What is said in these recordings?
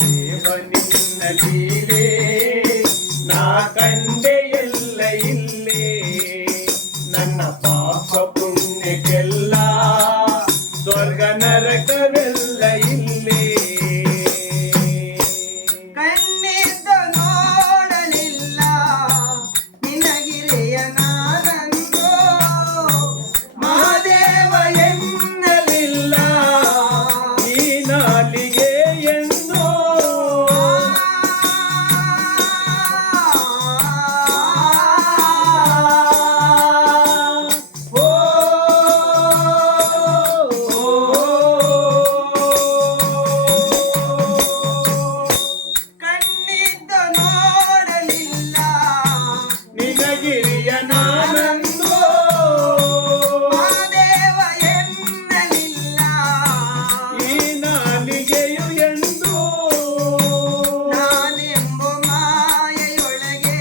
ದೇವ ನಿನ್ನ ಲೀಲೆ ನಾ ಕಂಡೆ ಎಲ್ಲ ಇಲ್ಲೇ ನನ್ನ ಪಾಪ ಪುಣ್ಯಕ್ಕೆಲ್ಲ ಸ್ವರ್ಗ ನರಕವೆಲ್ಲ ಇಲ್ಲೇ ಕಣ್ಣಿದ್ದು ನೋಡಲಿಲ್ಲ ನಿನಗಿರೆಯ ನಾನಂದು ಮಹಾದೇವ ಎನ್ನಲಿಲ್ಲ ಈ ನಾಲಿಗೆ ಎಂದು ಕಣ್ಣಿದ್ದು ನೋಡಲಿಲ್ಲ ನಿನಗಿರಿಯ ನಾನಂದು ಮಹಾದೇವ ಎನ್ನಲಿಲ್ಲ ಈ ನಾಲಿಗೆಯು ಎಂದು ನಾನೆಂಬ ಮಾಯೆಯೊಳಗೆ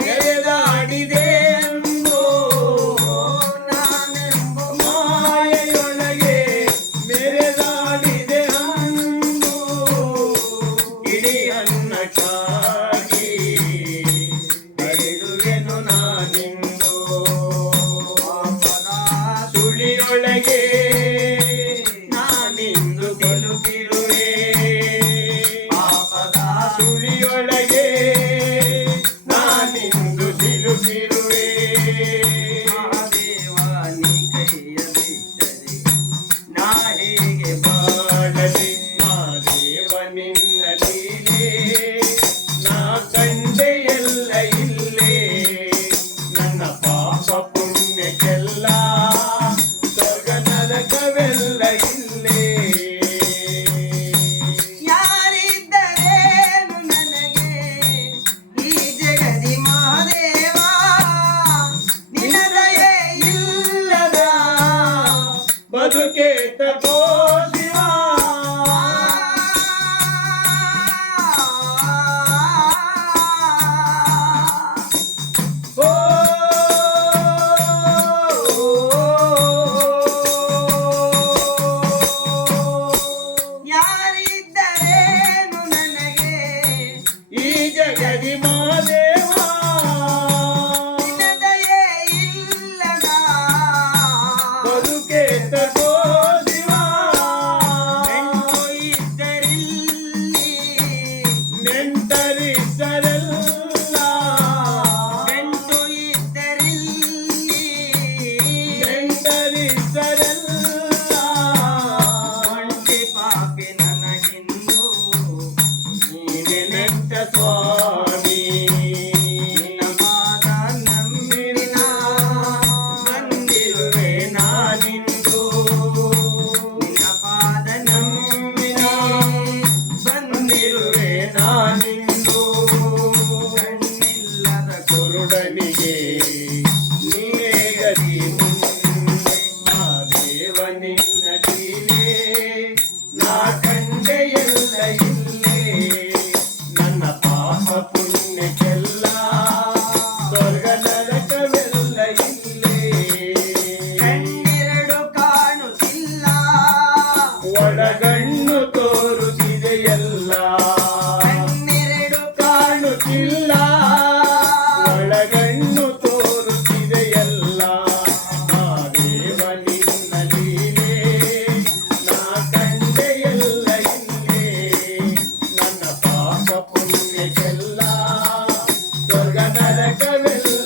ಮೆರೆದಾಡಿದೆ ಎಂದು ನಾನೆಂಬ ಮಾಯೆಯೊಳಗೆ ಮೆರೆದಾಡಿದೆ ಅಂದು ಇಡೀ ಅನ್ನಕ್ಕಾಗಿ ಬೇಡುವೆನು ನಾನಿಂದು ಸುಳಿಯೊಳಗೆ ನಾನಿಂದು ಸಿಲುಕಿರುವೆ ಪಾಪದ ಸುಳಿಯೊಳಗೆ ನಾನಿಂದು ಸಿಲುಕಿರುವೆ ಮಹಾದೇವ ನೀ ಕೈಯ ಬಿಟ್ಟರೆ ನಾ ಹೇಗೆ ಮಾಡಲಿ ಮಾದೇವ ನಿನ್ನ ಲೀಲೆ ನಾ ಕಂಡೆ ಎಲ್ಲ ಇಲ್ಲೇ ನನ್ನ ಪಾಪ ಪುಣ್ಯಕ್ಕೆಲ್ಲ ಸ್ವರ್ಗ ನರಕವೆಲ್ಲ ಇಲ್ಲೇ ಯಾರಿದ್ದರೇನು ನನಗೆ ಈ ಜಗದಿ ಮಹಾದೇವ ನಿನ್ನ ದಯೆ ಇಲ್ಲದ ಬದುಕೆ ತಗೋ ಶಿವ ಓ ಯಾರಿದ್ದರೇನು ನನಗೆ ಈ ಜಗದಿ ಮಾದೇವ ನಿನ್ನ ದಯೆ ಇಲ್ಲದ ಬದುಕೆ ತಗೋ ಶಿವ ಬೆಂಕು ಇದ್ದರಿಲ್ಲಿ ನೆಂಟರಿದ್ದರೆಲ್ಲ ಬೆಂಕು ಇದ್ದರಿಲ್ಲಿ ನೆಂಟರಿದ್ದರೆಲ್ಲ ಒಂಟಿ ಪಾಪಿ ನನಗಿಂದು ನೀನೆ ನೆಟ್ಟ ಸ್ವಾಮಿ ನಿನ್ನ ಪಾದ ನಂಬಿನ ಬಂದಿರುವೆ ನಾನಿಂದು ನಿನ್ನ ಪಾದ ನಂಬಿನ ಬಂದಿರುವೆ ನಾನಿಂದು ಕಣ್ಣಿಲ್ಲದ ಕುರುಡನಿಗೆ ನೀನೇ ಗತಿ ಮುಂದೆ ಮಾದೇವ ನಿನ್ನ ಲೀಲೆ ನಾ ಕಂಡೆ ಎಲ್ಲ ಇಲ್ಲೇ ನನ್ನ ಪಾಪ ಪುಣ್ಯಕ್ಕೆಲ್ಲ ಸ್ವರ್ಗ ನರಕವೆಲ್ಲ ಇಲ್ಲೇ ಕಣ್ಣೆರಡು ಕಾಣುತ್ತಿಲ್ಲ ಒಳಗಣ್ಣು ತೋರುತ್ತಿದೆ ಎಲ್ಲ ಕಣ್ಣೆರಡು ಕಾಣುತ್ತಿಲ್ಲ ಒಳಗಣ್ಣು ತೋರುತ್ತಿದೆ ಎಲ್ಲ ಮಾದೇವ ನಿನ್ನ ಲೀಲೆ ನಾ ಕಂಡೆ ಎಲ್ಲ ಇಲ್ಲೇ ನನ್ನ ಪಾಪ ಪುಣ್ಯಕ್ಕೆಲ್ಲ ಸ್ವರ್ಗ ನರಕವೆಲ್ಲ